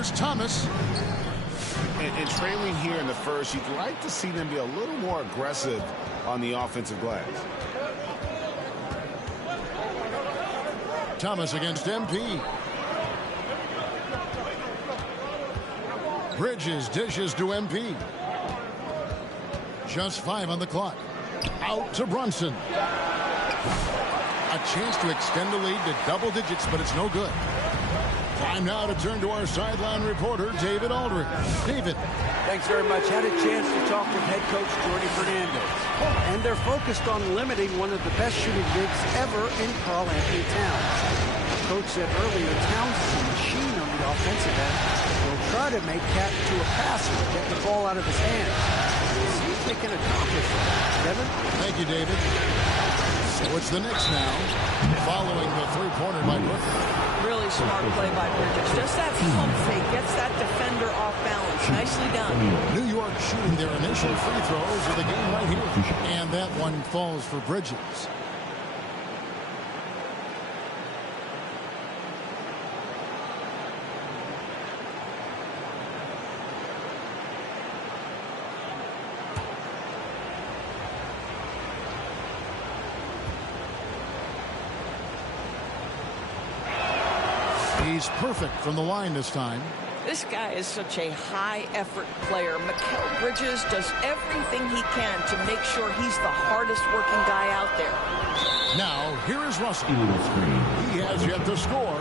Here's Thomas. And trailing here in the first, you'd like to see them be a little more aggressive on the offensive glass. Thomas against MP. Bridges dishes to MP. Just 5 on the clock. Out to Brunson. A chance to extend the lead to double digits, but it's no good. Time now to turn to our sideline reporter, David Aldridge. David. Thanks very much. Had a chance to talk with head coach Jordy Fernandez. And they're focused on limiting one of the best shooting bigs ever in Karl-Anthony Towns. Coach said earlier, Towns is a machine on the offensive end. They'll try to make Cat to a passer, get the ball out of his hands. See if they can accomplish that. Kevin? Thank you, David. So it's the Knicks now, following the three-pointer by Brooklyn. Really smart play by Bridges. Just that pump fake gets that defender off balance. Nicely done. New York shooting their initial free throws of the game right here. And that one falls for Bridges. He's perfect from the line this time. This guy is such a high-effort player. Mikal Bridges does everything he can to make sure he's the hardest-working guy out there. Now, here is Russell. He has yet to score.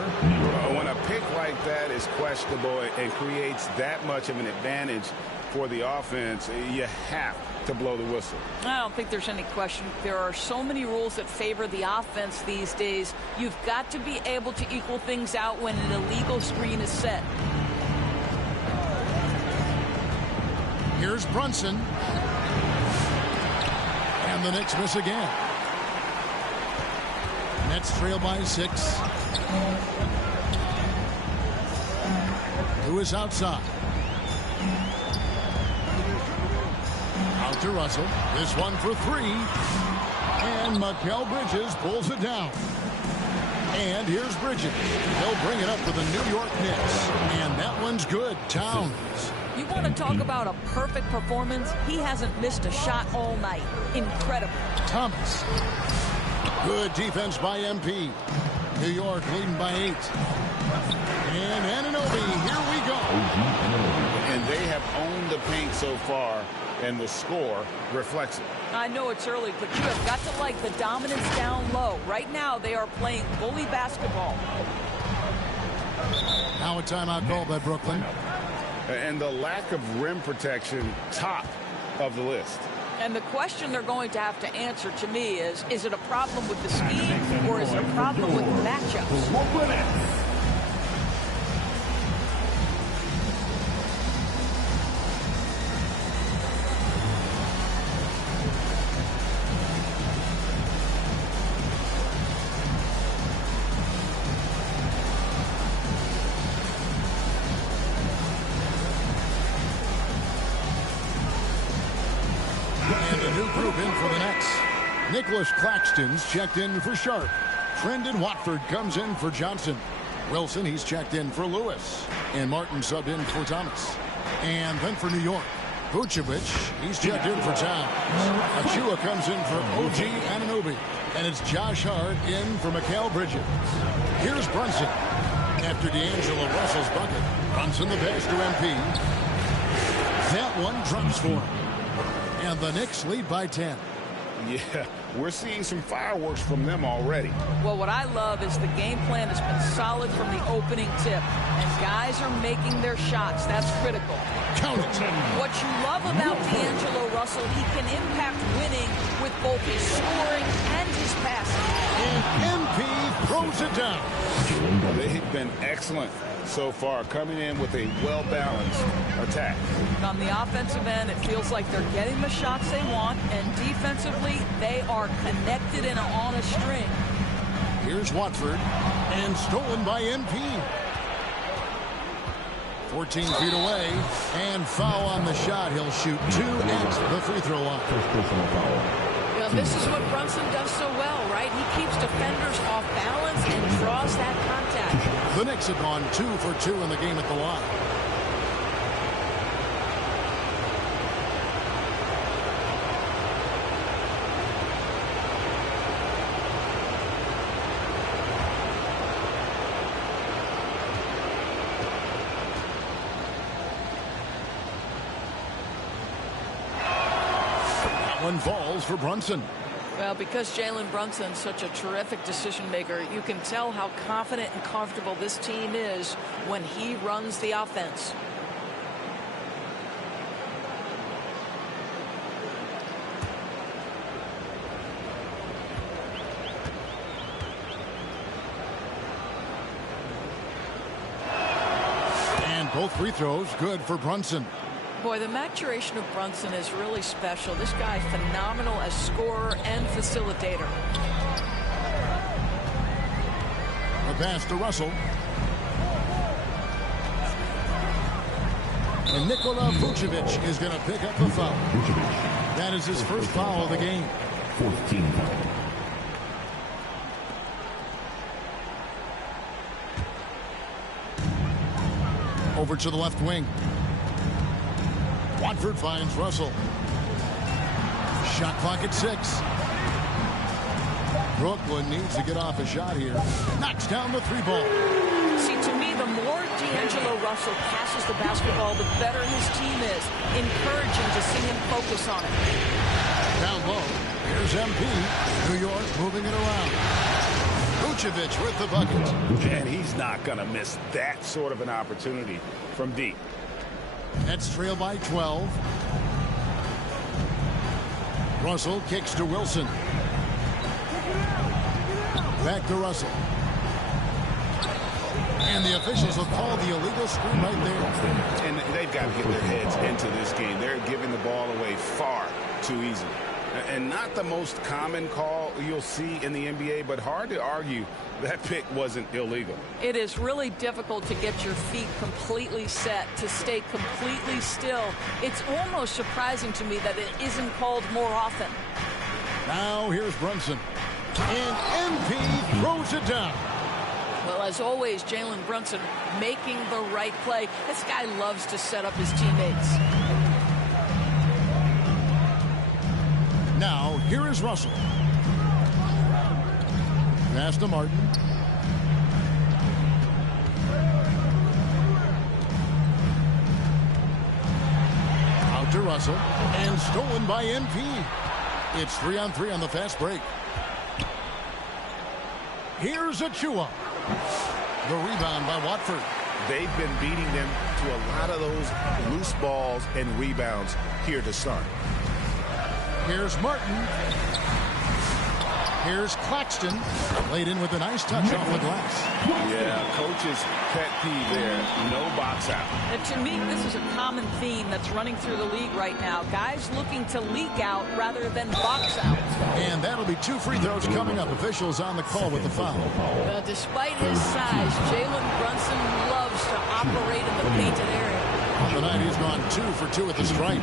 When a pick like that is questionable and creates that much of an advantage for the offense, you have to blow the whistle. I don't think there's any question. There are so many rules that favor the offense these days. You've got to be able to equal things out when an illegal screen is set. Here's Brunson. And the Knicks miss again. Nets trail by 6. Lewis outside. Out to Russell. This one for 3. And Mikal Bridges pulls it down. And here's Bridges. He'll bring it up for the New York Knicks. And that one's good. Towns. You want to talk about a perfect performance? He hasn't missed a shot all night. Incredible. Thomas. Good defense by MP. New York leading by 8. And Anunoby, here we go. And they have owned the paint so far, and the score reflects it. I know it's early, but you have got to like the dominance down low. Right now, they are playing bully basketball. Now a timeout call by Brooklyn. And the lack of rim protection, top of the list. And the question they're going to have to answer to me is it a problem with the scheme or is it a problem with the matchups? Nicholas Claxton's checked in for Sharp. Trendon Watford comes in for Johnson. Wilson, he's checked in for Lewis. And Martin subbed in for Thomas. And then for New York, Vucevic, he's checked in for Towns. Achua comes in for OG Anunoby. And it's Josh Hart in for Mikal Bridges. Here's Brunson. After D'Angelo Russell's bucket, Brunson the pass to MP. That one drops for him. And the Knicks lead by 10. Yeah, we're seeing some fireworks from them already. Well, what I love is the game plan has been solid from the opening tip. And guys are making their shots. That's critical. Count it. What you love about D'Angelo Russell, he can impact winning with both his scoring and his passing. And MP throws it down. They've been excellent so far, coming in with a well-balanced attack. On the offensive end, it feels like they're getting the shots they want, and defensively, they are connected and on a string. Here's Watford, and stolen by MP. 14 feet away, and foul on the shot. He'll shoot 2 at the free throw line. First personal foul. You know, this is what Brunson does so well, right? He keeps defenders off balance and draws that contact. The Knicks have gone 2 for 2 in the game at the line. one falls for Brunson. Well, because Jalen Brunson's such a terrific decision maker, you can tell how confident and comfortable this team is when he runs the offense. And both free throws good for Brunson. Boy, the maturation of Brunson is really special. This guy phenomenal as scorer and facilitator. A pass to Russell. And Nikola Vucevic is going to pick up the foul. That is his first foul of the game. 14 foul. Over to the left wing. Watford finds Russell. Shot clock at 6. Brooklyn needs to get off a shot here. Knocks down the 3-ball. See, to me, the more D'Angelo Russell passes the basketball, the better his team is. Encouraging to see him focus on it. Down low. Here's MP. New York moving it around. Vucevic with the bucket. And he's not going to miss that sort of an opportunity from deep. Nets trail by 12. Russell kicks to Wilson. Back to Russell. And the officials will call the illegal screen right there. And they've got to get their heads into this game. They're giving the ball away far too easily. And not the most common call you'll see in the NBA, but hard to argue that pick wasn't illegal. It is really difficult to get your feet completely set, to stay completely still. It's almost surprising to me that it isn't called more often. Now here's Brunson. And MP throws it down. Well, as always, Jalen Brunson making the right play. This guy loves to set up his teammates. Now, here is Russell. Pass to Martin. Out to Russell. And stolen by MP. It's 3-on-3 on the fast break. Here's Achua. The rebound by Watford. They've been beating them to a lot of those loose balls and rebounds here to start. Here's Martin. Here's Claxton. Laid in with a nice touch off the glass. Yeah, coach's pet peeve there. No box out. And to me, this is a common theme that's running through the league right now. Guys looking to leak out rather than box out. And that'll be 2 free throws coming up. Officials on the call with the foul. Despite his size, Jalen Brunson loves to operate in the painted area. Tonight he's gone 2 for 2 at the stripe.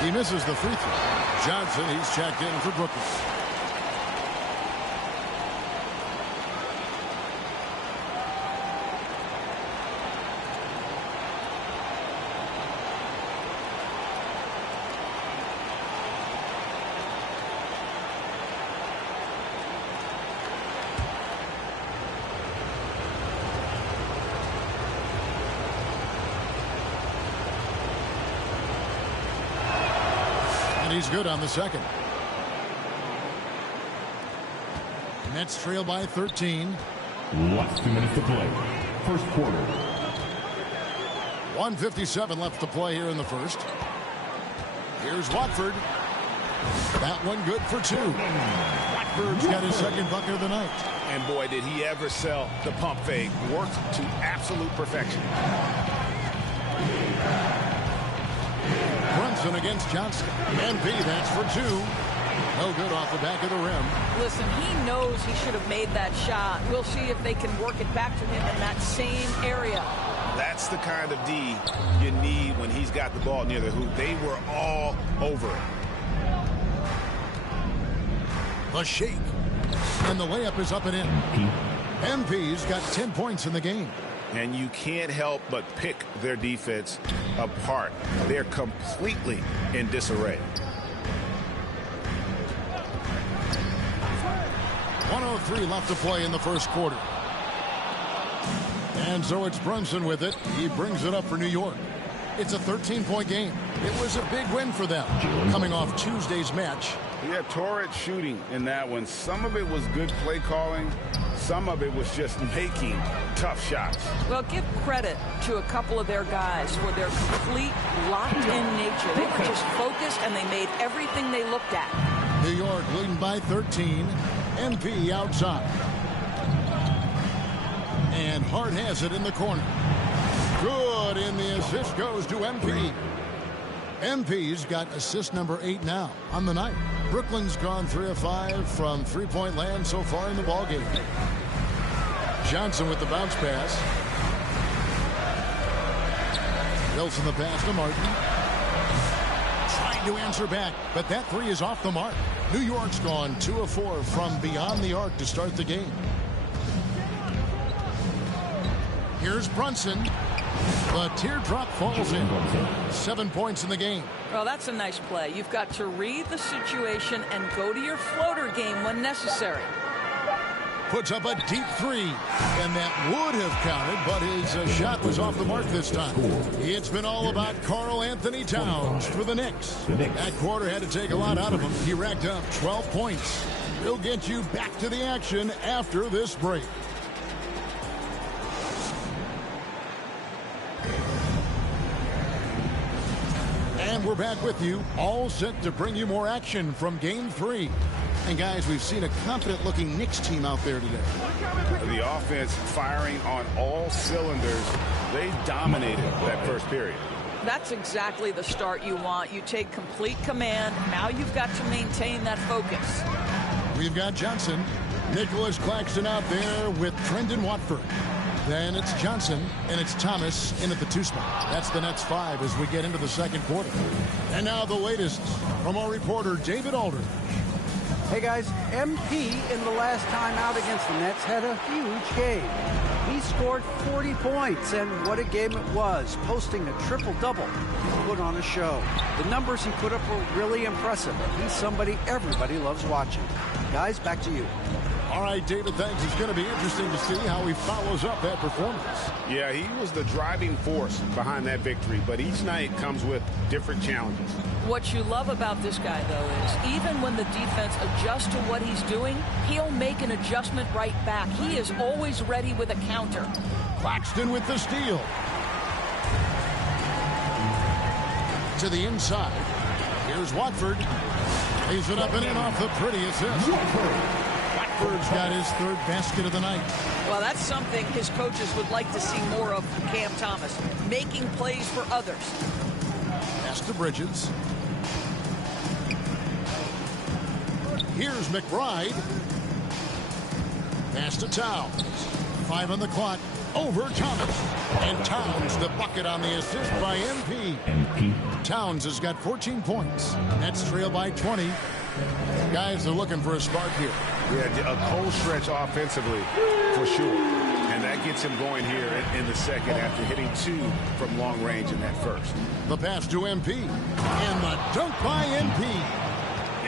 He misses the free throw. Johnson, he's checked in for Brooklyn. He's good on the second. Nets trail by 13. Last 2 minutes to play. First quarter. 1:57 left to play here in the first. Here's Watford. That one good for 2. Watford's got his second bucket of the night. And boy, did he ever sell the pump fake. Worked to absolute perfection. Brunson against Johnson. MP, that's for 2. No good off the back of the rim. Listen, he knows he should have made that shot. We'll see if they can work it back to him in that same area. That's the kind of D you need when he's got the ball near the hoop. They were all over it. The shake. And the layup is up and in. MP's got 10 points in the game. And you can't help but pick their defense apart. They're completely in disarray. 1:03 left to play in the first quarter. And so it's Brunson with it. He brings it up for New York. It's a 13-point game. It was a big win for them, coming off Tuesday's match. Yeah, torrid shooting in that one. Some of it was good play calling. Some of it was just making tough shots. Well, give credit to a couple of their guys for their complete locked-in nature. They were just focused, and they made everything they looked at. New York leading by 13. MP outside. And Hart has it in the corner. Good, and the assist goes to MP. MP's got assist number 8 now on the night. Brooklyn's gone 3 of 5 from three-point land so far in the ballgame. Johnson with the bounce pass. Wilson the pass to Martin. Trying to answer back, but that three is off the mark. New York's gone 2 of 4 from beyond the arc to start the game. Here's Brunson. The teardrop falls in. 7 points in the game. Well, that's a nice play. You've got to read the situation and go to your floater game when necessary. Puts up a deep three, and that would have counted, but his shot was off the mark this time. It's been all about Karl Anthony Towns for the Knicks. That quarter had to take a lot out of him. He racked up 12 points. He'll get you back to the action after this break. And we're back with you, all set to bring you more action from Game 3. And guys, we've seen a confident-looking Knicks team out there today. The offense firing on all cylinders. They dominated that first period. That's exactly the start you want. You take complete command. Now you've got to maintain that focus. We've got Johnson, Nicholas Claxton out there with Trendon Watford. Then it's Johnson, and it's Thomas in at the 2 spot. That's the Nets 5 as we get into the second quarter. And now the latest from our reporter, David Aldridge. Hey guys, MP in the last time out against the Nets had a huge game. He scored 40 points, and what a game it was, posting a triple-double. He put on a show. The numbers he put up were really impressive. He's somebody everybody loves watching. Guys, back to you. All right, David, thanks. It's going to be interesting to see how he follows up that performance. Yeah, he was the driving force behind that victory, but each night comes with different challenges. What you love about this guy, though, is even when the defense adjusts to what he's doing, he'll make an adjustment right back. He is always ready with a counter. Claxton with the steal. To the inside. Here's Watford. Lays it up and in off the pretty assist. Watford's got his 3rd basket of the night. Well, that's something his coaches would like to see more of from Cam Thomas, making plays for others. Pass to Bridges. Here's McBride. Pass to Towns. 5 on the clock. Over Thomas. And Towns the bucket on the assist by MP. Towns has got 14 points. Nets trail by 20. Guys are looking for a spark here. Yeah, a cold stretch offensively for sure. And that gets him going here in the second after hitting 2 from long range in that first. The pass to MP. And the dunk by MP.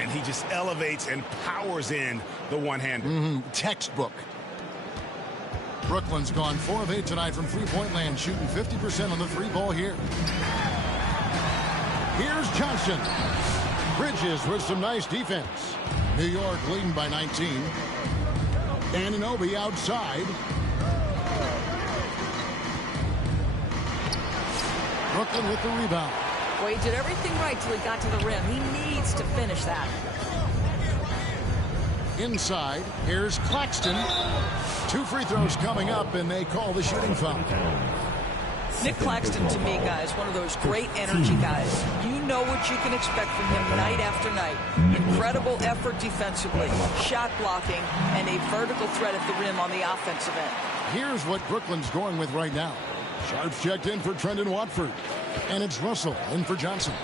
And he just elevates and powers in the one-hander. Textbook. Brooklyn's gone 4 of 8 tonight from three-point land, shooting 50% on the 3-ball here. Here's Johnson. Bridges with some nice defense. New York leading by 19. Anunoby outside. Brooklyn with the rebound. Well, he did everything right till he got to the rim. He needs to finish that. Inside, here's Claxton. 2 free throws coming up, and they call the shooting foul. Nick Claxton, to me, guys, one of those great energy guys. You know what you can expect from him night after night. Incredible effort defensively, shot blocking, and a vertical threat at the rim on the offensive end. Here's what Brooklyn's going with right now. Sharps checked in for Trendon Watford. And it's Russell in for Johnson.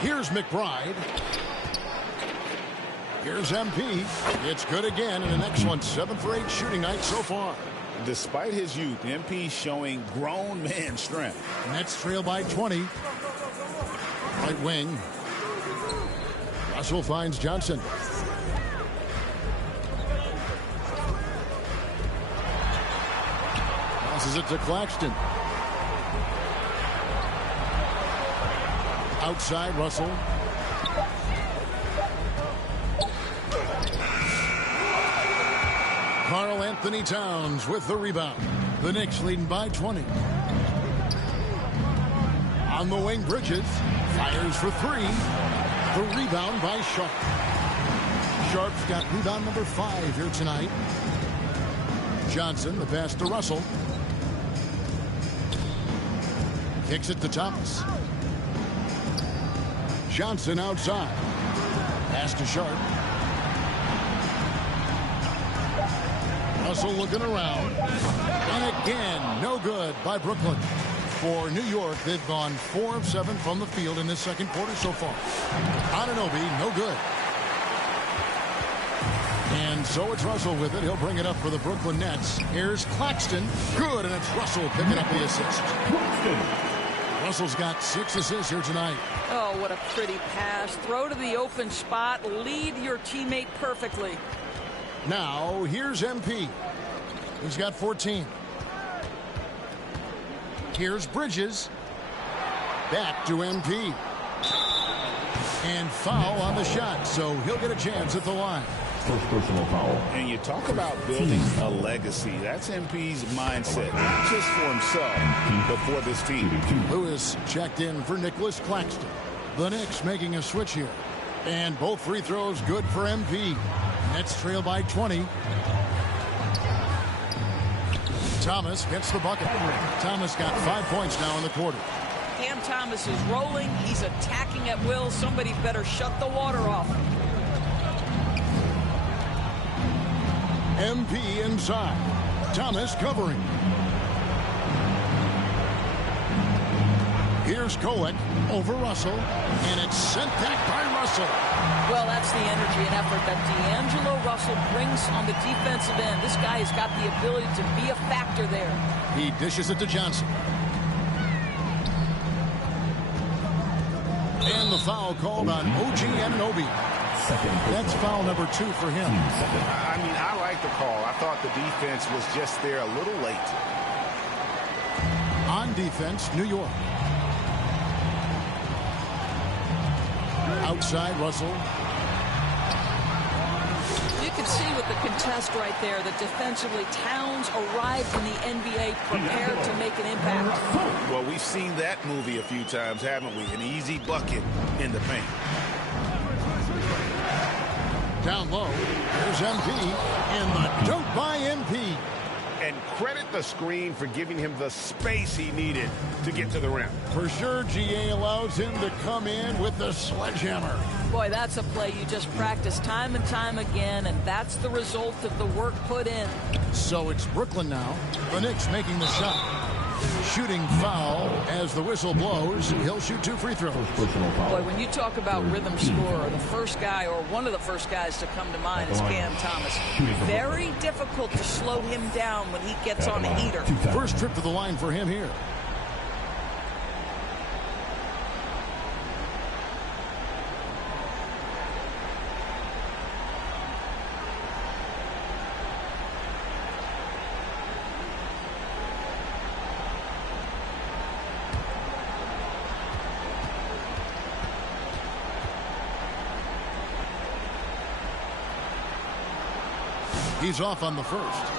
Here's McBride. Here's MP. It's good again, and the next one 7 for 8 shooting night so far. Despite his youth, MP showing grown man strength. Nets trail by 20. Right wing. Russell finds Johnson. Passes it to Claxton. Outside Russell. Karl Anthony Towns with the rebound. The Knicks leading by 20. On the wing, Bridges fires for three. The rebound by Sharp. Sharp's got rebound number 5 here tonight. Johnson, the pass to Russell. Kicks it to Thomas. Johnson outside. Pass to Sharp. Russell looking around. And again, no good by Brooklyn. For New York, they've gone 4 of 7 from the field in this second quarter so far. Anunoby, no good. And so it's Russell with it. He'll bring it up for the Brooklyn Nets. Here's Claxton. Good, and it's Russell picking up the assist. Russell's got 6 assists here tonight. Oh, what a pretty pass. Throw to the open spot. Lead your teammate perfectly. Now, here's MP. He's got 14. Here's Bridges. Back to MP. And foul on the shot, so he'll get a chance at the line. First personal foul. And you talk about building a legacy. That's MP's mindset, not just for himself, but for this team. Lewis checked in for Nicholas Claxton. The Knicks making a switch here. And both free throws good for MP. Nets trail by 20. Thomas gets the bucket. Thomas got 5 points now in the quarter. Cam Thomas is rolling. He's attacking at will. Somebody better shut the water off. MP inside. Thomas covering. Here's Kolek over Russell, and it's sent back by Russell. Well, that's the energy and effort that D'Angelo Russell brings on the defensive end. This guy has got the ability to be a factor there. He dishes it to Johnson. And the foul called on OG Anunoby. That's foul number 2 for him. I mean, I like the call. I thought the defense was just there a little late. On defense, New York. Outside, Russell. You can see with the contest right there that defensively Towns arrived in the NBA prepared to make an impact. Well, we've seen that movie a few times, haven't we? An easy bucket in the paint. Down low, there's MP, and the dunk by MP. And credit the screen for giving him the space he needed to get to the rim. For sure, GA allows him to come in with the sledgehammer. Boy, that's a play you just practice time and time again, and that's the result of the work put in. So it's Brooklyn now. The Knicks making the shot. Shooting foul as the whistle blows. He'll shoot 2 free throws. Boy, when you talk about rhythm scorer, the first guy or one of the first guys to come to mind is Cam Thomas. Very difficult to slow him down when he gets on a heater. First trip to the line for him here. He's off on the first.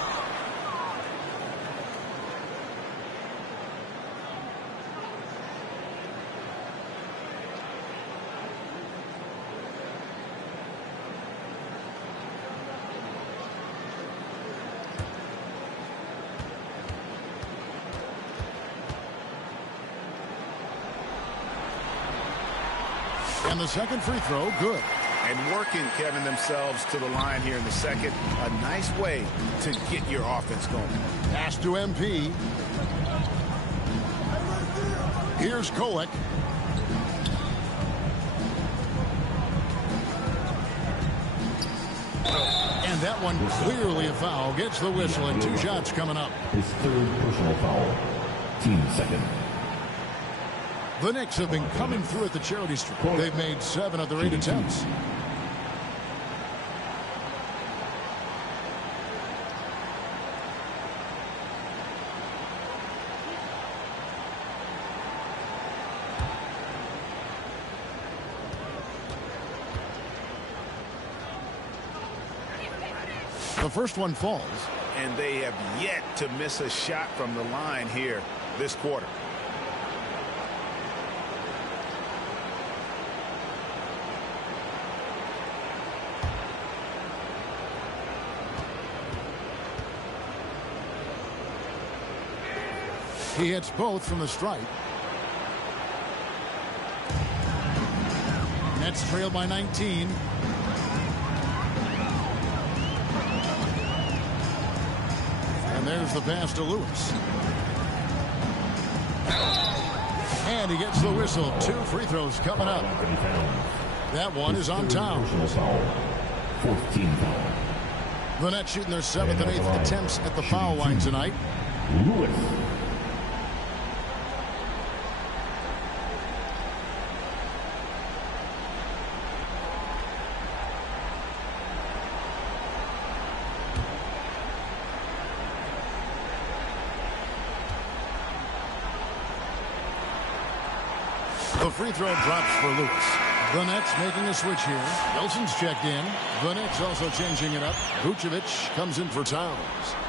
And the second free throw, good. And working, Kevin, themselves to the line here in the second. A nice way to get your offense going. Pass to MP. Here's Kolek. And And that one clearly a foul. Gets the whistle and 2 shots coming up. His third personal foul. Team second. The Knicks have been coming through at the charity stripe. They've made 7 of their 8 attempts. The first one falls. And they have yet to miss a shot from the line here this quarter. He hits both from the stripe. Nets trail by 19. And there's the pass to Lewis. And he gets the whistle. 2 free throws coming up. That one is on time. 14 foul. The Nets shooting their 7th and 8th attempts at the foul line tonight. Lewis. The free throw drops for Lewis. The Nets making a switch here. Wilson's checked in. The Knicks also changing it up. Vucevic comes in for Towns.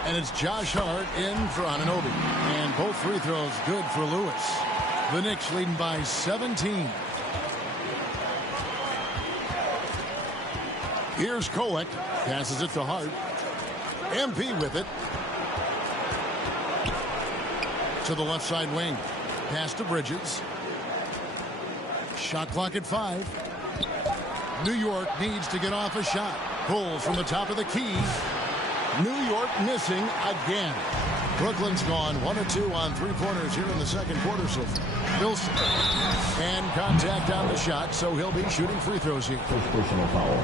And it's Josh Hart in for Anunoby. And both free throws good for Lewis. The Knicks leading by 17. Here's Kolek. Passes it to Hart. MP with it. To the left side wing. Pass to Bridges. Shot clock at 5. New York needs to get off a shot. Pulls from the top of the key. New York missing again. Brooklyn's gone 1 of 2 on 3-pointers here in the second quarter. So Wilson. And contact on the shot, so he'll be shooting free throws here. First personal foul.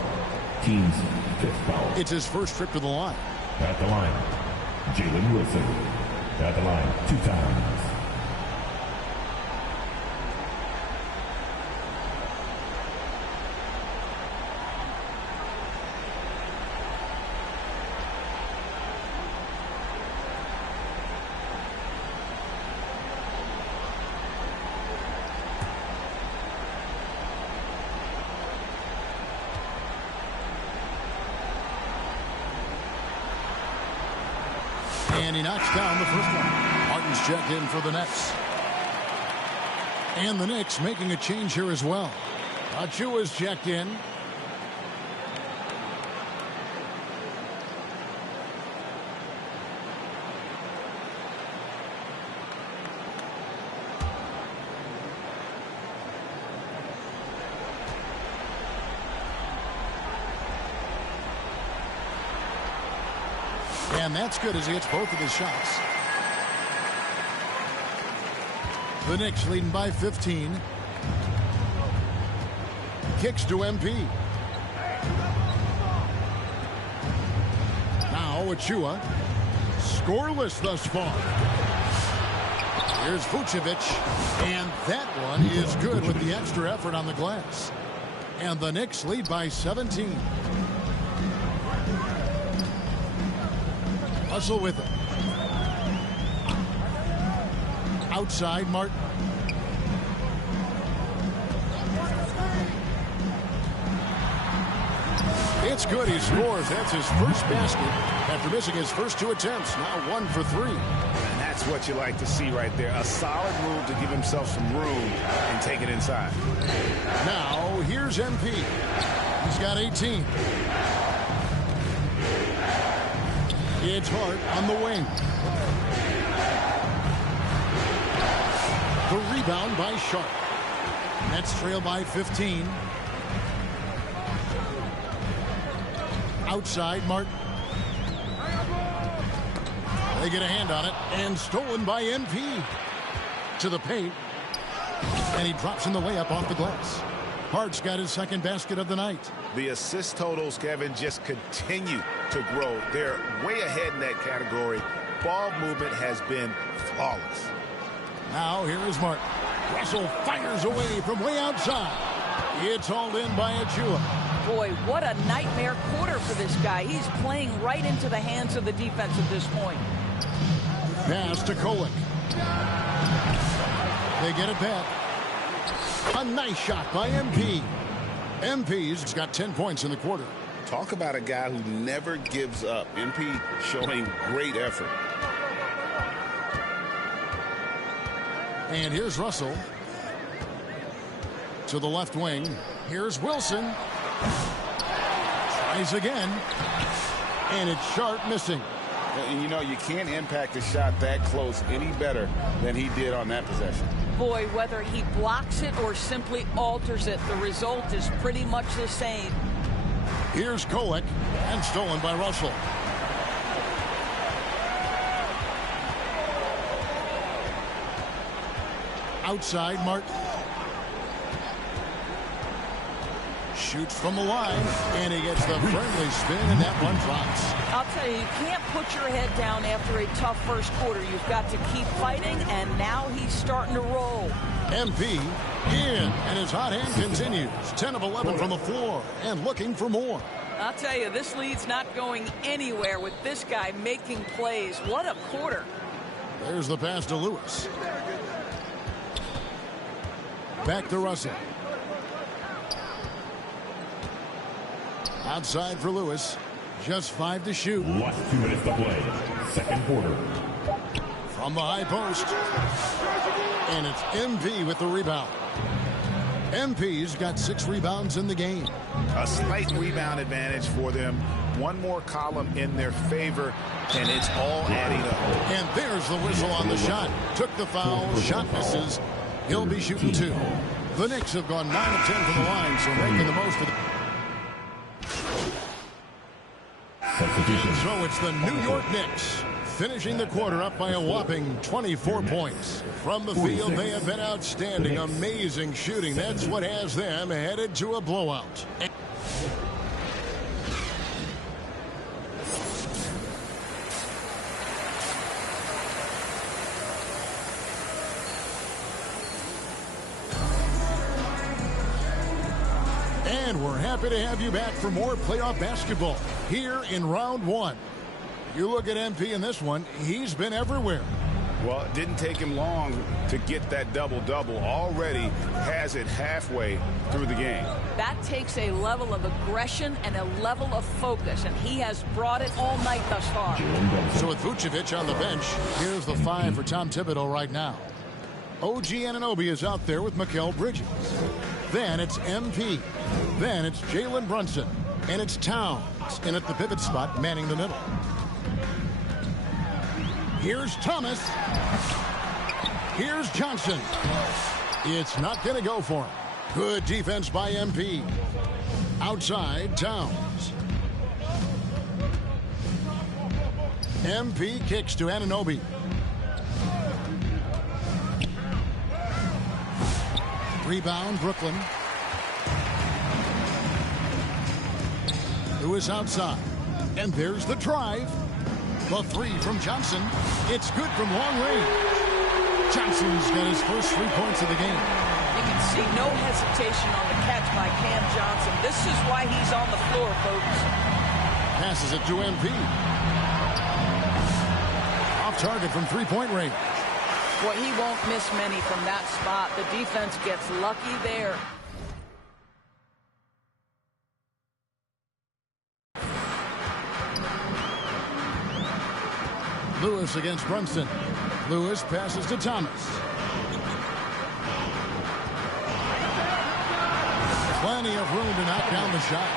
Team's 5th foul. It's his first trip to the line. At the line, Jalen Wilson. At the line 2 times. And he knocks down the first one. Martin's checked in for the Nets. And the Knicks making a change here as well. Achua's checked in. And that's good as he hits both of his shots. The Knicks leading by 15. Kicks to MP. Now Achua. Scoreless thus far. Here's Vucevic. And that one is good with the extra effort on the glass. And the Knicks lead by 17. Hustle with it. Outside Martin. It's good. He scores. That's his first basket after missing his first 2 attempts. Now 1 for 3. And that's what you like to see right there. A solid move to give himself some room and take it inside. Now here's MP. He's got 18. It's Hart on the wing. The rebound by Sharp. Nets trail by 15. Outside Martin. They get a hand on it and stolen by MP. To the paint. And he drops in the layup off the glass. Hart's got his second basket of the night. The assist totals, Kevin, just continue to grow. They're way ahead in that category. Ball movement has been flawless. Now here is Martin. Russell fires away from way outside. It's hauled in by Achua. Boy, what a nightmare quarter for this guy. He's playing right into the hands of the defense at this point. Pass to Kolek. They get it back. A nice shot by MP. MP's got 10 points in the quarter. Talk about a guy who never gives up. MP showing great effort. And here's Russell. To the left wing. Here's Wilson. Tries again. And it's Sharp missing. And you know, you can't impact a shot that close any better than he did on that possession. Boy, whether he blocks it or simply alters it, the result is pretty much the same. Here's Kolek, and stolen by Russell. Outside, Martin. Shoots from the line, and he gets the friendly spin, and that one drops. I'll tell you, you can't put your head down after a tough first quarter. You've got to keep fighting, and now he's starting to roll. MP in, and his hot hand continues. 10 of 11 from the floor, and looking for more. I'll tell you, this lead's not going anywhere with this guy making plays. What a quarter. There's the pass to Lewis. Back to Russell. Outside for Lewis. Just 5 to shoot. Last 2 minutes to play. Second quarter. From the high post. And it's MP with the rebound. MP's got 6 rebounds in the game. A slight rebound advantage for them. One more column in their favor, and it's all adding up. And there's the whistle on the shot. Took the foul. Shot misses. He'll be shooting 2. The Knicks have gone 9 of 10 from the line, so making the most of it. Substitution. So it's the New York Knicks finishing the quarter up by a whopping 24 points. From the field, they have been outstanding. Amazing shooting. That's what has them headed to a blowout. And we're happy to have you back for more playoff basketball here in round 1. You look at MP in this one, he's been everywhere. Well, it didn't take him long to get that double-double. Already has it halfway through the game. That takes a level of aggression and a level of focus, and he has brought it all night thus far. So with Vucevic on the bench, here's the 5 for Tom Thibodeau right now. OG Anunoby is out there with Mikal Bridges. Then it's MP. Then it's Jalen Brunson. And it's Towns in at the pivot spot, manning the middle. Here's Thomas. Here's Johnson. It's not going to go for him. Good defense by MP. Outside, Towns. MP kicks to Anunoby. Rebound, Brooklyn. Lewis outside. And there's the drive. The 3 from Johnson. It's good from long range. Johnson's got his first 3 points of the game. You can see no hesitation on the catch by Cam Johnson. This is why he's on the floor, folks. Passes it to MP. Off target from 3-point range. Boy, he won't miss many from that spot. The defense gets lucky there. Lewis against Brunson. Lewis passes to Thomas. Plenty of room to knock down the shot.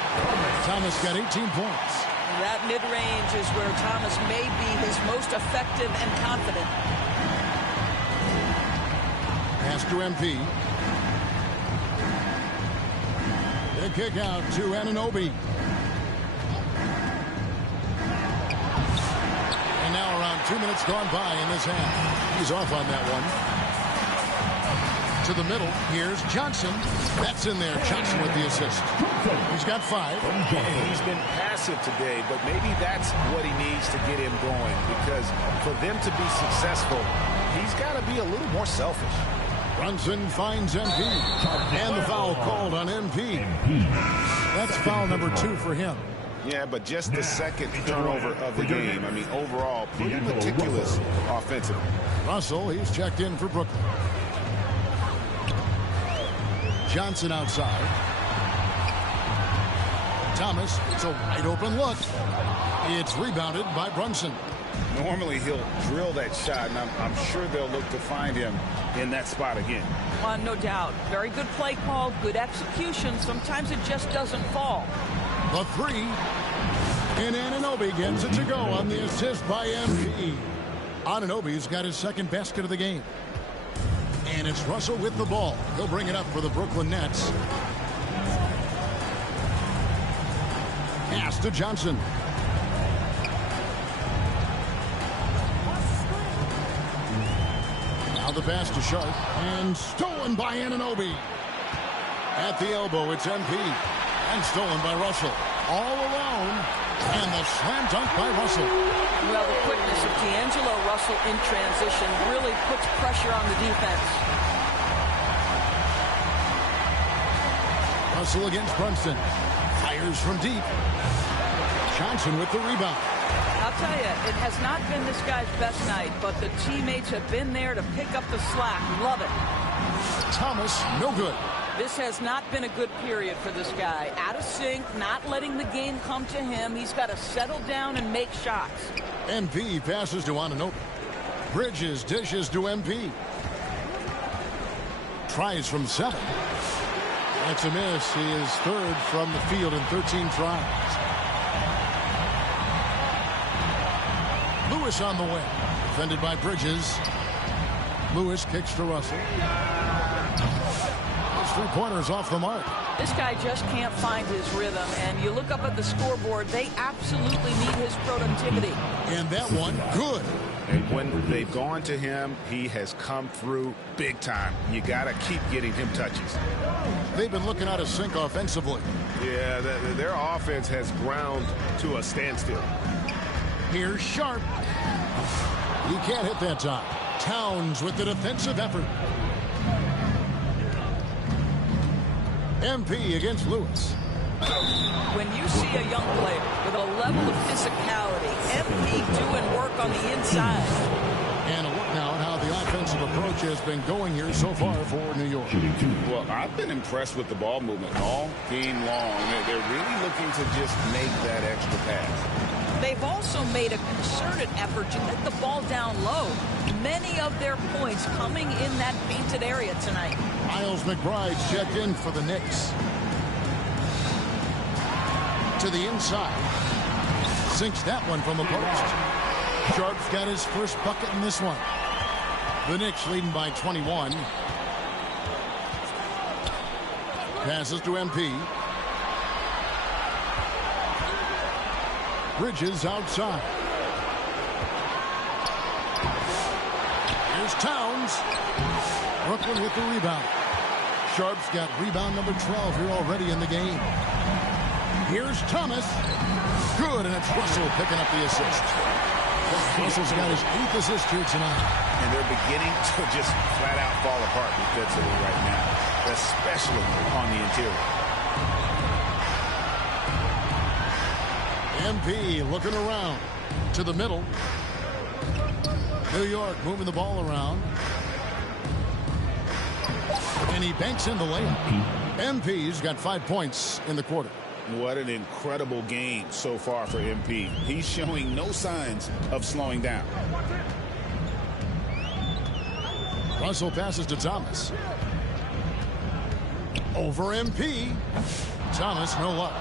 Thomas got 18 points. That mid-range is where Thomas may be his most effective and confident. Pass to MP. The kick out to Anunoby. And now around 2 minutes gone by in this half. He's off on that one. To the middle. Here's Johnson. That's in there. Johnson with the assist. He's got 5. And he's been passive today, but maybe that's what he needs to get him going, because for them to be successful, he's got to be a little more selfish. Brunson finds MP. And the foul called on MP. That's foul number 2 for him. Yeah, but just the second turnover of the game. I mean, overall, pretty meticulous offensively. Russell, he's checked in for Brooklyn. Johnson outside. Thomas, it's a wide open look. It's rebounded by Brunson. Normally he'll drill that shot, and I'm sure they'll look to find him in that spot again. No doubt. Very good play call, good execution. Sometimes it just doesn't fall. The 3. And Anunoby gets it to go on the assist by MP. Anunoby's got his second basket of the game. And it's Russell with the ball. He'll bring it up for the Brooklyn Nets. Pass to Johnson. Now the pass to Sharp. And stolen by Anunoby. At the elbow, it's MP. And stolen by Russell. All alone. And the slam dunk by Russell. Well, the quickness of D'Angelo Russell in transition really puts pressure on the defense. Russell against Brunson. Fires from deep. Johnson with the rebound. I'll tell you, it has not been this guy's best night, but the teammates have been there to pick up the slack. Love it. Thomas, no good. This has not been a good period for this guy. Out of sync, not letting the game come to him. He's got to settle down and make shots. MP passes to Anunoby. Bridges dishes to MP. Tries from 7. That's a miss. He is 3rd from the field in 13 tries. Lewis on the way. Defended by Bridges. Lewis kicks to Russell. 3-pointers off the mark. This guy just can't find his rhythm, and you look up at the scoreboard, they absolutely need his productivity. And that one, good. And when they've gone to him, he has come through big time. You got to keep getting him touches. They've been looking out of sync offensively. Yeah, their offense has ground to a standstill. Here's Sharp. He can't hit that time. Towns with the defensive effort. MP against Lewis. When you see a young player with a level of physicality, MP doing work on the inside. And a look now at how the offensive approach has been going here so far for New York. Well, I've been impressed with the ball movement all game long. They're really looking to just make that extra pass. They've also made a concerted effort to get the ball down low. Many of their points coming in that painted area tonight. Miles McBride's checked in for the Knicks. To the inside. Sinks that one from the post. Sharp's got his first bucket in this one. The Knicks leading by 21. Passes to MP. Bridges outside. Here's Towns. Brooklyn with the rebound. Sharp's got rebound number 12 here already in the game. Here's Thomas. Good, and it's Russell picking up the assist. Russell's got his 8th assist here tonight. And they're beginning to just flat out fall apart defensively right now, especially on the interior. MP looking around to the middle. New York moving the ball around. And he banks in the layup. MP's got 5 points in the quarter. What an incredible game so far for MP. He's showing no signs of slowing down. Russell passes to Thomas. Over MP. Thomas, no luck.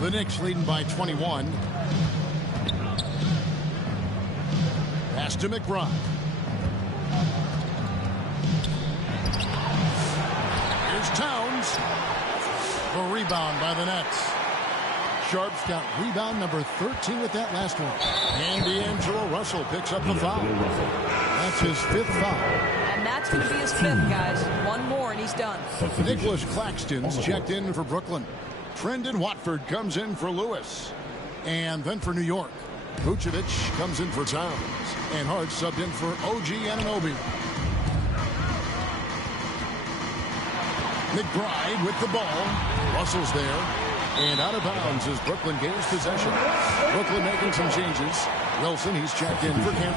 The Knicks leading by 21. Pass to McBride. Here's Towns. The rebound by the Nets. Sharp's got rebound number 13 with that last one. And D'Angelo Russell picks up the foul. That's his 5th foul. And that's going to be his 5th, guys. One more and he's done. Nicholas Claxton's checked in for Brooklyn. Trendon Watford comes in for Lewis. And then for New York, Vucevic comes in for Towns. And Hart subbed in for OG Anunoby. McBride with the ball. Russell's there. And out of bounds as Brooklyn gains possession. Brooklyn making some changes. Wilson, he's checked in for Kemp.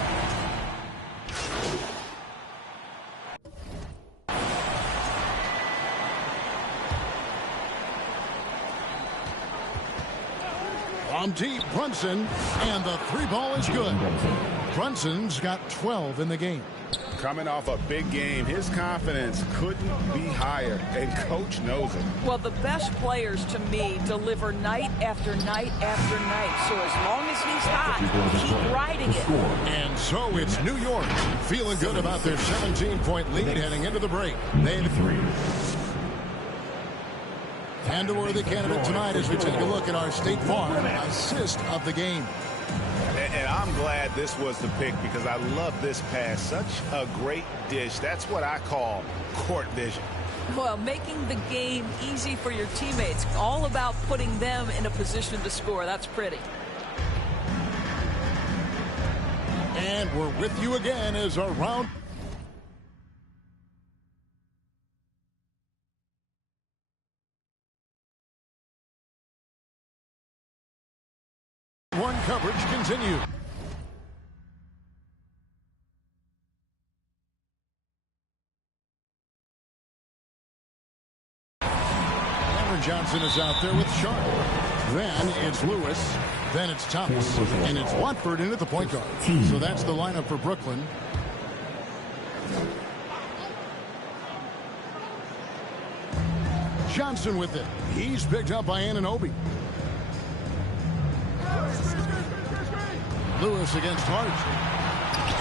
From deep, Brunson, and the 3-ball is good. Brunson's got 12 in the game. Coming off a big game, his confidence couldn't be higher, and coach knows it. Well, the best players to me deliver night after night after night. So as long as he's hot, keep riding it. And so it's New York feeling good about their 17-point lead heading into the break. They've 3. And a worthy candidate tonight as we take a look at our State Farm assist of the game. And I'm glad this was the pick because I love this pass. Such a great dish. That's what I call court vision. Well, making the game easy for your teammates. All about putting them in a position to score. That's pretty. And we're with you again as our round. One coverage continued. Cameron Johnson is out there with Sharp. Then it's Lewis. Then it's Thomas. And it's Watford in at the point guard. So that's the lineup for Brooklyn. Johnson with it. He's picked up by Anunoby. Lewis against Hart.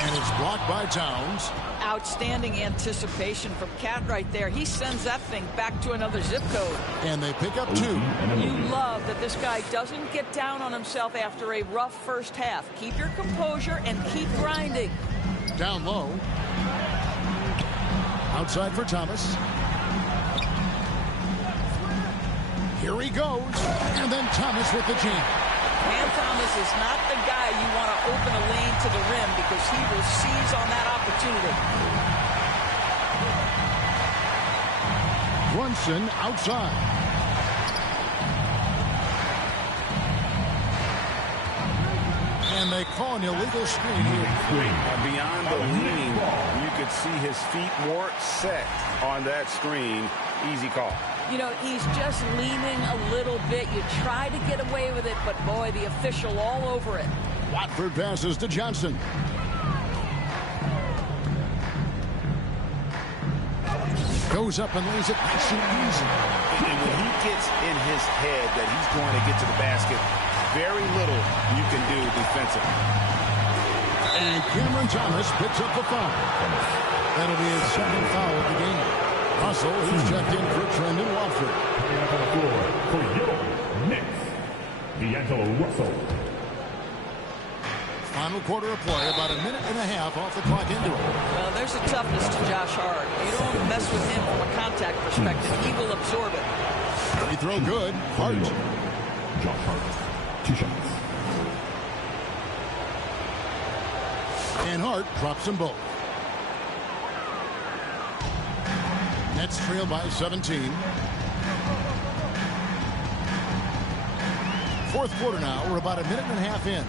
And it's blocked by Towns. Outstanding anticipation from Cat right there. He sends that thing back to another zip code. And they pick up 2. You love that this guy doesn't get down on himself after a rough first half. Keep your composure and keep grinding. Down low. Outside for Thomas. Here he goes. And then Thomas with the jam. Cam Thomas is not the guy you want to open a lane to the rim because he will seize on that opportunity. Brunson outside. And they call an illegal screen here. Beyond the leaning, you could see his feet more set on that screen. Easy call. You know, he's just leaning a little bit. You try to get away with it, but boy, the official all over it. Watford passes to Johnson. Goes up and lays it nice and easy. And when he gets in his head that he's going to get to the basket, very little you can do defensively. And Cameron Thomas picks up the foul. That'll be his 2nd foul of the game. Russell, who's checked in for Trendon Watford. Coming up on the floor for your Knicks, D'Angelo Russell. Final quarter of play, about a minute and a half off the clock into it. Well, there's a toughness to Josh Hart. You don't mess with him from a contact perspective. He will absorb it. Free throw good. Hart. Josh Hart. 2 shots. And Hart drops them both. Nets trail by 17. 4th quarter now. We're about a minute and a half in.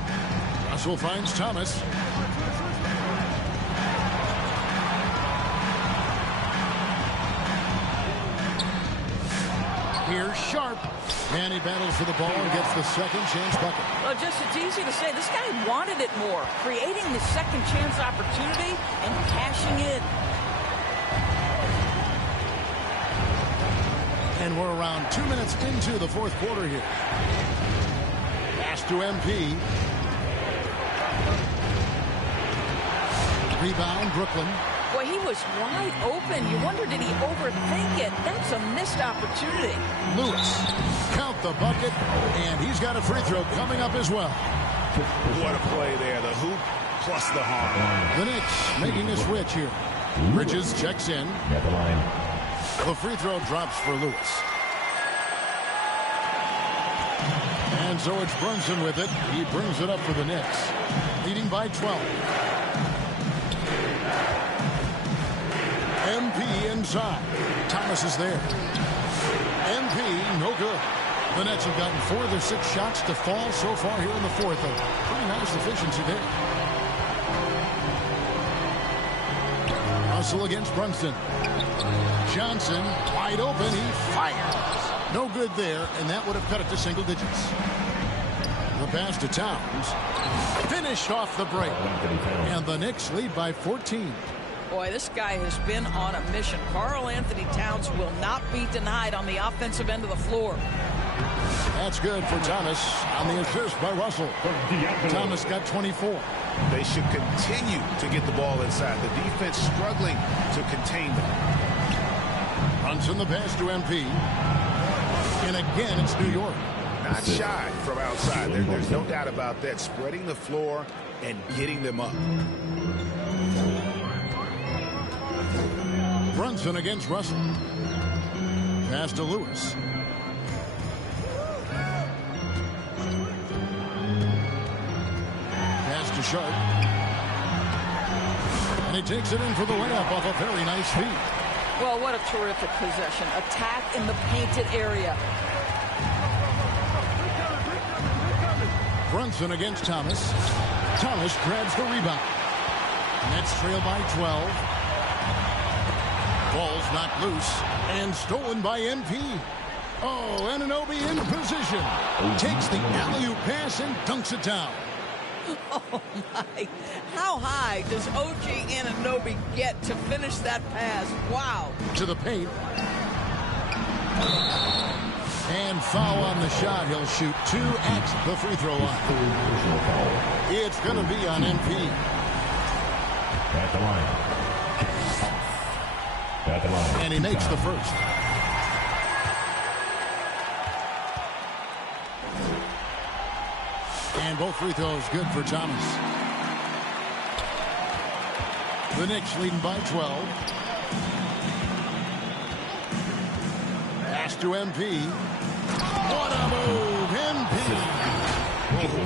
Russell finds Thomas. Here's Sharp. And he battles for the ball and gets the 2nd chance bucket. Well, just it's easy to say. This guy wanted it more. Creating the 2nd chance opportunity and cashing in. And we're around 2 minutes into the 4th quarter here. Pass to MP. Rebound, Brooklyn. Boy, Boy, he was wide open. You wonder, did he overthink it? That's a missed opportunity. Lewis, count the bucket, and he's got a free throw coming up as well. What a play there. The hoop plus the harm. The Knicks making a switch here. Bridges checks in. At the line. The free throw drops for Lewis. And so it's Brunson with it. He brings it up for the Knicks, leading by 12. MP inside. Thomas is there. MP, no good. The Nets have gotten 4 of their 6 shots to fall so far here in the fourth. A pretty nice efficiency there. Russell against Brunson. Johnson wide open. He fires. No good there, and that would have cut it to single digits. The pass to Towns. Finished off the break. And the Knicks lead by 14. Boy, this guy has been on a mission. Karl Anthony Towns will not be denied on the offensive end of the floor. That's good for Thomas on the assist by Russell. Thomas got 24. They should continue to get the ball inside. The defense struggling to contain them. Brunson the pass to MP. And again, it's New York. Not shy from outside. There's no doubt about that. Spreading the floor and getting them up. Brunson against Russell. Pass to Lewis. Pass to Sharp. And he takes it in for the layup off a very nice feed. Well, what a terrific possession. Attack in the painted area. Brunson against Thomas. Thomas grabs the rebound. Nets trail by 12. Ball's knocked loose and stolen by MP. Oh, Anunoby in position. Takes the alley-oop pass and dunks it down. Oh, my. How high does OG Anunoby get to finish that pass? Wow. To the paint. And foul on the shot. He'll shoot 2 at the free throw line. It's going to be on MP. At the line. At the line. And he makes the first. And both free throws good for Thomas. The Knicks leading by 12. Pass to MP. What a move, MP.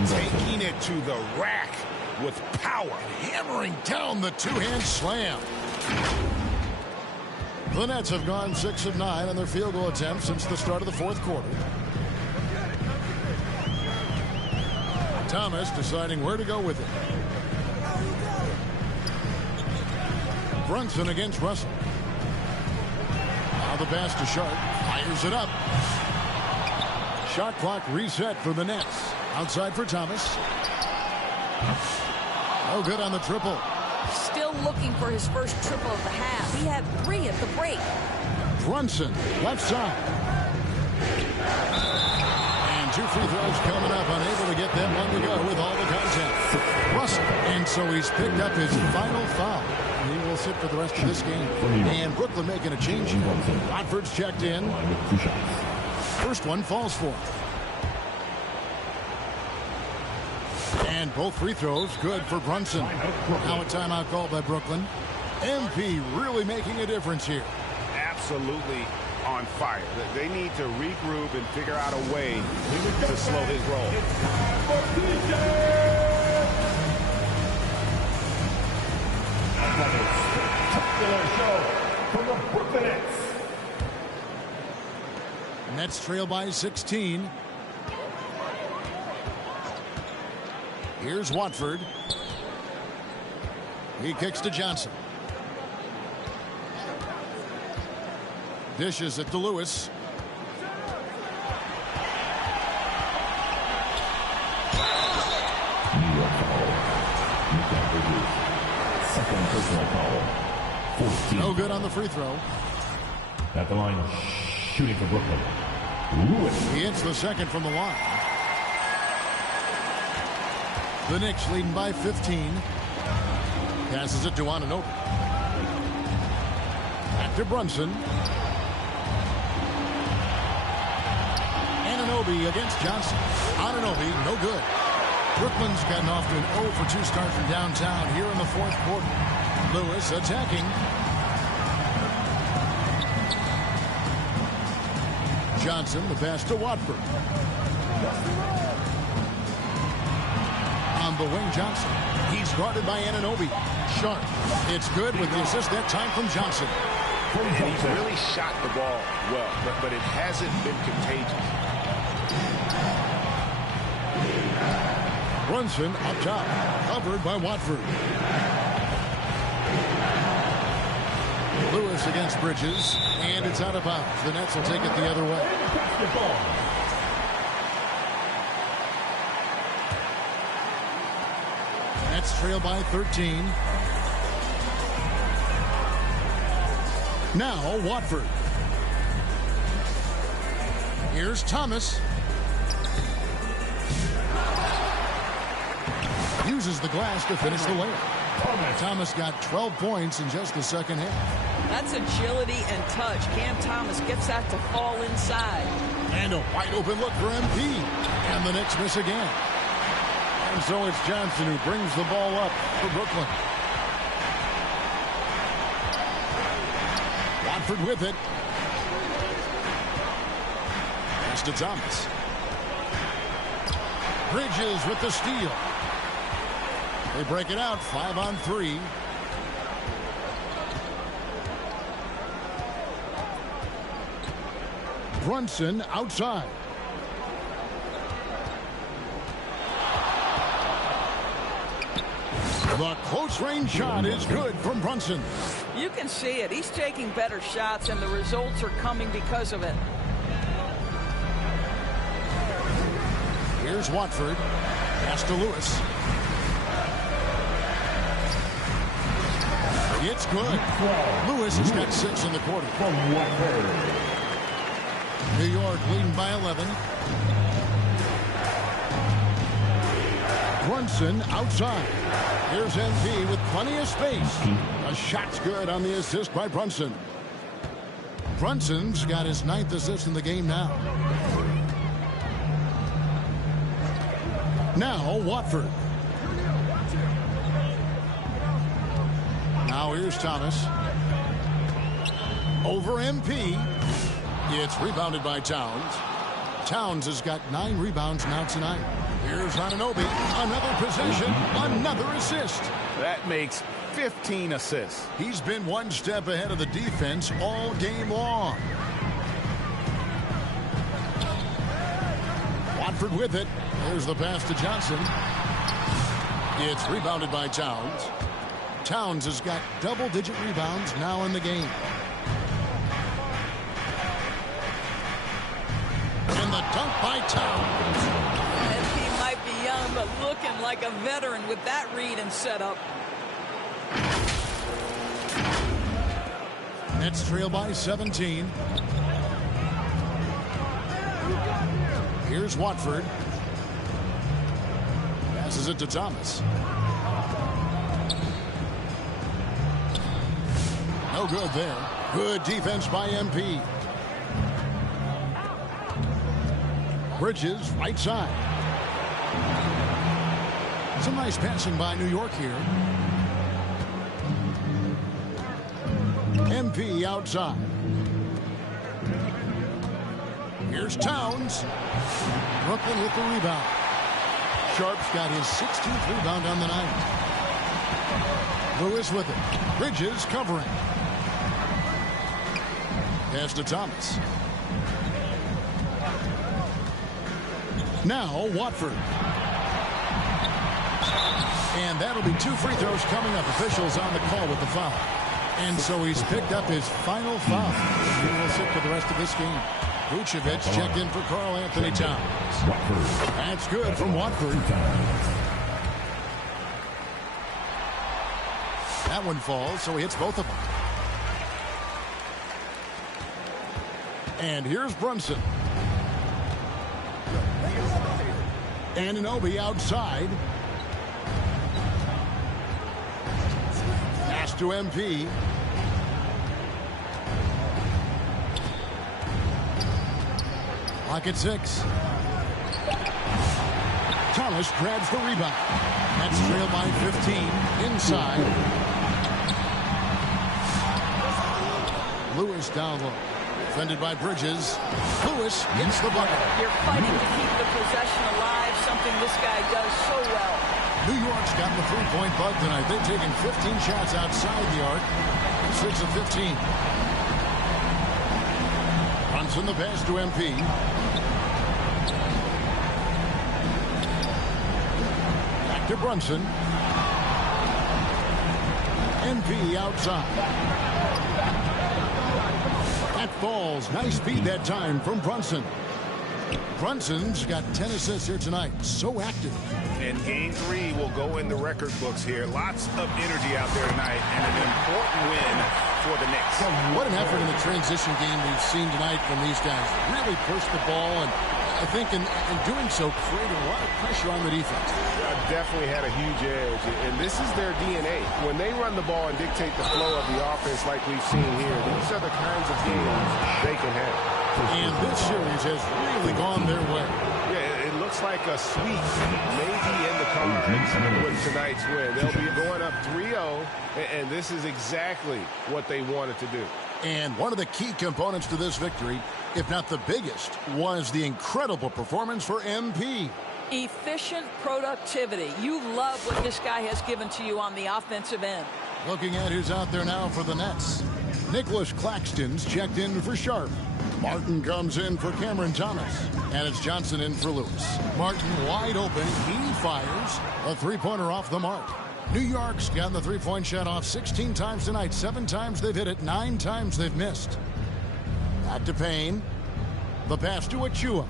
Taking it to the rack with power. Hammering down the two-hand slam. The Nets have gone 6 of 9 on their field goal attempts since the start of the fourth quarter. Thomas deciding where to go with it. Brunson against Russell. Now the pass to Sharp. Fires it up. Shot clock reset for the Nets. Outside for Thomas. No good on the triple. Still looking for his first triple of the half. He had 3 at the break. Brunson, left side. And 2 free throws coming up. Unable to get that one to go with all the contact. Russell. And so he's picked up his final foul. He will sit for the rest of this game. And Brooklyn making a change. Watford's checked in. First one falls for him. And both free throws good for Brunson. Now a timeout called by Brooklyn. MP really making a difference here. Absolutely on fire. They need to regroup and figure out a way to slow his roll. Spectacular show from the Brooklyn Nets. Nets trail by 16. Here's Watford. He kicks to Johnson. Dishes it to Lewis. New York foul. Second personal foul. 14. No good on the free throw. At the line, shooting for Brooklyn. Lewis. He hits the second from the line. The Knicks leading by 15. Passes it to Anunoby. Back to Brunson. Anunoby against Johnson. Anunoby, no good. Brooklyn's gotten off to an 0 for 2 start from downtown here in the fourth quarter. Lewis attacking. Johnson, the pass to Watford. On the wing, Johnson. He's guarded by Anunoby. Sharp. It's good with the assist that time from Johnson. And he's really shot the ball well, but it hasn't been contagious. Brunson up top, covered by Watford. Lewis against Bridges, and it's out of bounds. The Nets will take it the other way. Nets trail by 13. Now Watford. Here's Thomas. Uses the glass to finish the layup. Thomas got 12 points in just the second half. That's agility and touch. Cam Thomas gets that to fall inside. And a wide open look for MP. And the Knicks miss again. And so it's Johnson who brings the ball up for Brooklyn. Watford with it. Pass to Thomas. Bridges with the steal. They break it out 5-on-3. Brunson outside. The close range shot is good from Brunson. You can see it. He's taking better shots, and the results are coming because of it. Here's Watford. Pass to Lewis. It's good. Lewis has got 6 in the quarter. New York leading by 11. Brunson outside. Here's MP with plenty of space. A shot's good on the assist by Brunson. Brunson's got his 9th assist in the game now. Now Watford. Now here's Thomas. Over MP. It's rebounded by Towns. Towns has got 9 rebounds now tonight. Here's Anunoby. Another possession. Another assist. That makes 15 assists. He's been one step ahead of the defense all game long. Watford with it. There's the pass to Johnson. It's rebounded by Towns. Towns has got double-digit rebounds now in the game. And the dunk by Towns. And he might be young, but looking like a veteran with that read and setup. Nets trail by 17. Here's Watford. Passes it to Thomas. No good there. Good defense by MP. Bridges, right side. Some nice passing by New York here. MP outside. Here's Towns. Brooklyn with the rebound. Sharp's got his 16th rebound on the night. Lewis with it. Bridges covering. Pass to Thomas. Now Watford. And that'll be 2 free throws coming up. Officials on the call with the foul. And so he's picked up his final foul. He will sit for the rest of this game. Vucevic checked in for Karl Anthony Towns. That's good from Watford. That one falls, so he hits both of them. And here's Brunson. Anunoby outside. Pass to MP. Clock at 6. Thomas grabs the rebound. That's trailed by 15. Inside. Lewis down low. Defended by Bridges. Lewis gets the bucket. You're fighting to keep the possession alive, something this guy does so well. New York's got the three-point bug tonight. They've taken 15 shots outside the arc. 6 of 15. Brunson the pass to MP. Back to Brunson. MP outside. That falls. Nice feed that time from Brunson. Brunson's got 10 assists here tonight. So active. And game 3 will go in the record books here. Lots of energy out there tonight and an important win for the Knicks. What an effort in the transition game we've seen tonight from these guys. Really pushed the ball, and I think in doing so created a lot of pressure on the defense. Definitely had a huge edge, and this is their DNA. When they run the ball and dictate the flow of the offense like we've seen here, these are the kinds of games they can have. And this series has really gone their way. Yeah, it looks like a sweep maybe in the cards with tonight's win. They'll be going up 3-0, and this is exactly what they wanted to do. And one of the key components to this victory, if not the biggest, was the incredible performance for MP. Efficient productivity. You love what this guy has given to you on the offensive end. Looking at who's out there now for the Nets. Nicholas Claxton's checked in for Sharp. Martin comes in for Cameron Thomas. And it's Johnson in for Lewis. Martin wide open. He fires. A three-pointer off the mark. New York's gotten the three-point shot off 16 times tonight. 7 times they've hit it. 9 times they've missed. Back to Payne. The pass to Achua.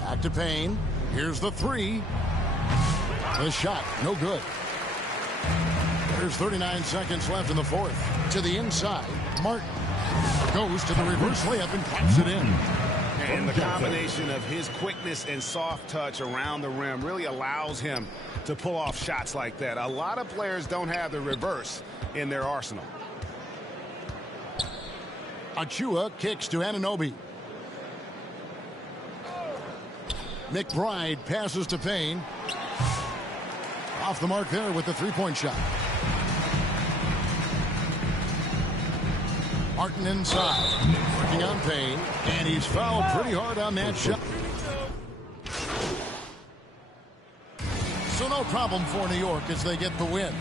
Back to Payne. Here's the 3. The shot, no good. There's 39 seconds left in the fourth. To the inside, Martin goes to the reverse layup and pops it in. And the combination of his quickness and soft touch around the rim really allows him to pull off shots like that. A lot of players don't have the reverse in their arsenal. Achua kicks to Anunoby. McBride passes to Payne. Off the mark there with the three-point shot. Martin inside. Working on Payne. And he's fouled pretty hard on that shot. So no problem for New York as they get the win.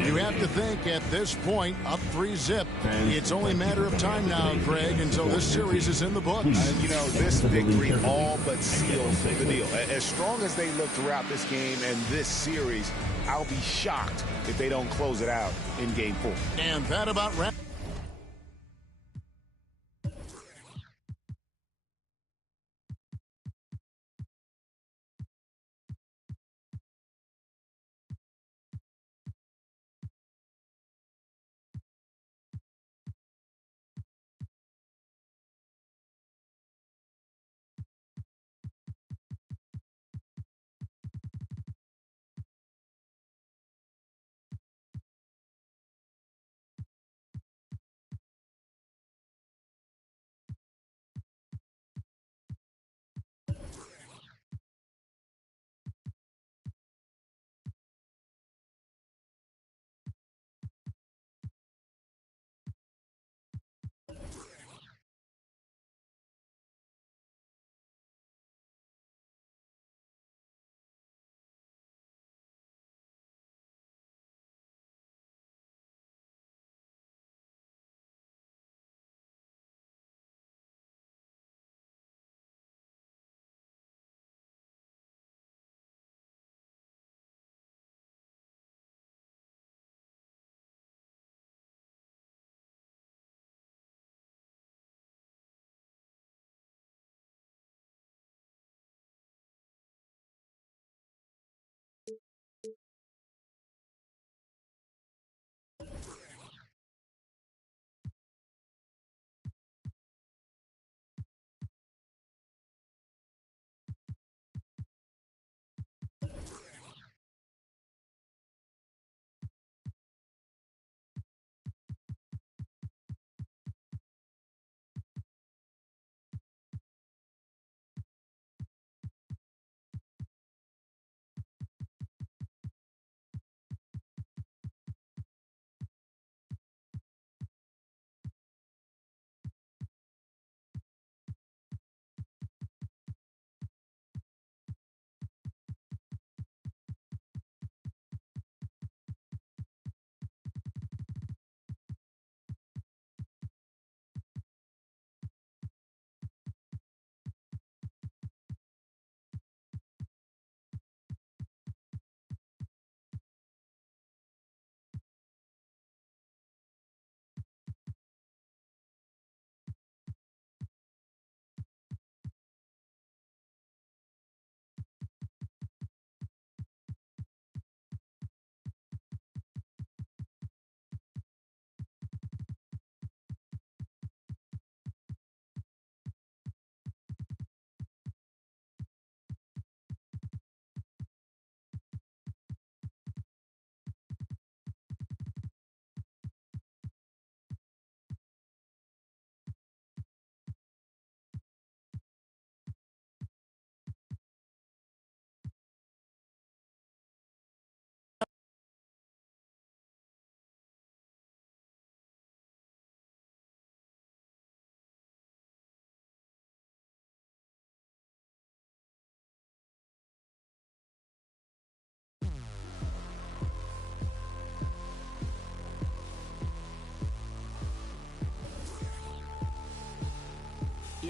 You have to think at this point, up 3-zip. It's only a matter of time now, Greg, until this series is in the books. You know, this victory all but seals the deal. As strong as they look throughout this game and this series, I'll be shocked if they don't close it out in Game 4. And that about wraps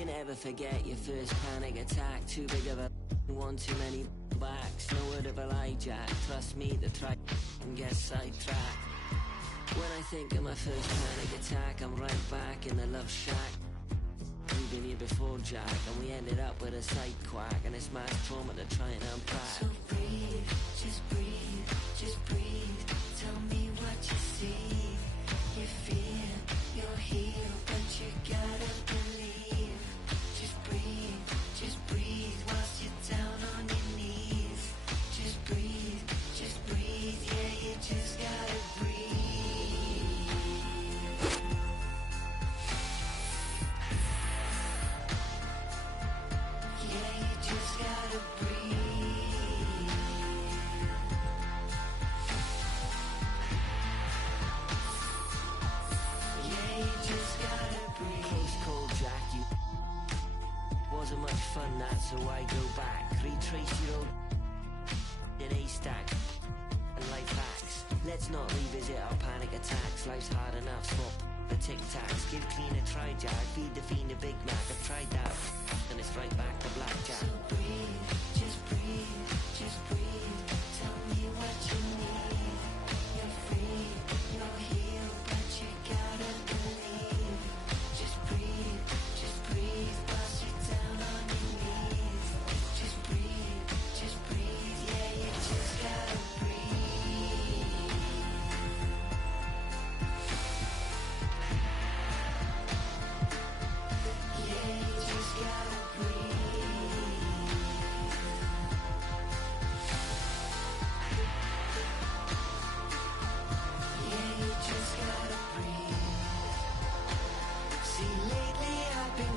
You never forget your first panic attack. Too big of a one, too many backs. No word of a lie, Jack. Trust me, the try and get sidetracked. When I think of my first panic attack, I'm right back in the love shack. We've been here before, Jack, and we ended up with a side quack, and it's mass trauma to try and unpack. So breathe, just breathe, just breathe. Tell me what you see. You feel you're here, but you gotta believe. Just breathe whilst you're down on your knees. Just breathe, yeah, you just gotta breathe. Yeah, you just gotta breathe. Yeah, you just gotta breathe. Close call, Jack, you wasn't much fun that, so I go back. Retrace your old in a stack and life hacks. Let's not revisit our panic attacks. Life's hard enough, swap the tic-tacs. Give clean a try, Jack. Feed the fiend a Big Mac. I've tried that, and it's right back to blackjack. So breathe, just breathe, just breathe. Tell me what you need. You're free, you're healed, but you gotta believe. Just breathe, bust you down on your knees. Just breathe, yeah, you just gotta breathe. Yeah, you just gotta breathe. Yeah, you just gotta breathe. See, lately I've been